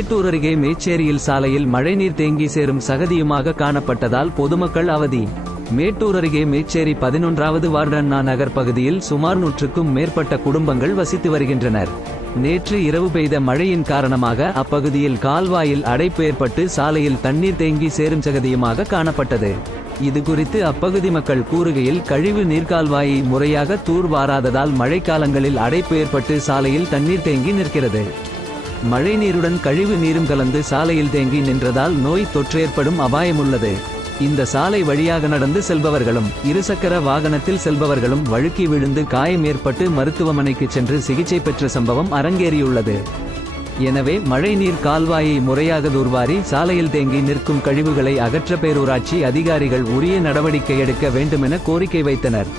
மேட்டூர் அருகே மேச்சேரியில் சாலையில் மழைநீர் தேங்கி சேரும் சகதியுமாக காணப்பட்டதால் பொதுமக்கள் அவதி. மேட்டூர் அருகே மேச்சேரி 11வது வார்டு அண்ணா நகர் பகுதியில் சுமார் 100க்கும் மேற்பட்ட குடும்பங்கள் வசித்து வருகின்றனர். நேற்று இரவு பெய்த மழையின் காரணமாக அப்பகுதியில் கால்வாயில் அடைப்பு ஏற்பட்டு சாலையில் தண்ணீர் தேங்கி சேரும் சகதியுமாக காணப்பட்டது. இதுகுறித்து அப்பகுதி மக்கள் கூறுகையில், கழிவு நீர்கால்வாயை முறையாக தூர்வாராததால் மழைக்காலங்களில் அடைப்பு ஏற்பட்டு சாலையில் தண்ணீர் தேங்கி நிற்கிறது. மழை நீருடன் கழிவு நீரும் கலந்து சாலையில் தேங்கி நின்றதால் நோய் தொற்றேற்படும் அபாயமுள்ளது. இந்த சாலை வழியாக நடந்து செல்பவர்களும் இருசக்கர வாகனத்தில் செல்பவர்களும் வழுக்கி விழுந்து காயம் ஏற்பட்டு மருத்துவமனைக்கு சென்று சிகிச்சை பெற்ற சம்பவம் அரங்கேறியுள்ளது. எனவே மழைநீர் கால்வாயை முறையாக தூர்வாரி சாலையில் தேங்கி நிற்கும் கழிவுகளை அகற்ற பேரூராட்சி அதிகாரிகள் உரிய நடவடிக்கை எடுக்க வேண்டுமென கோரிக்கை வைத்தனர்.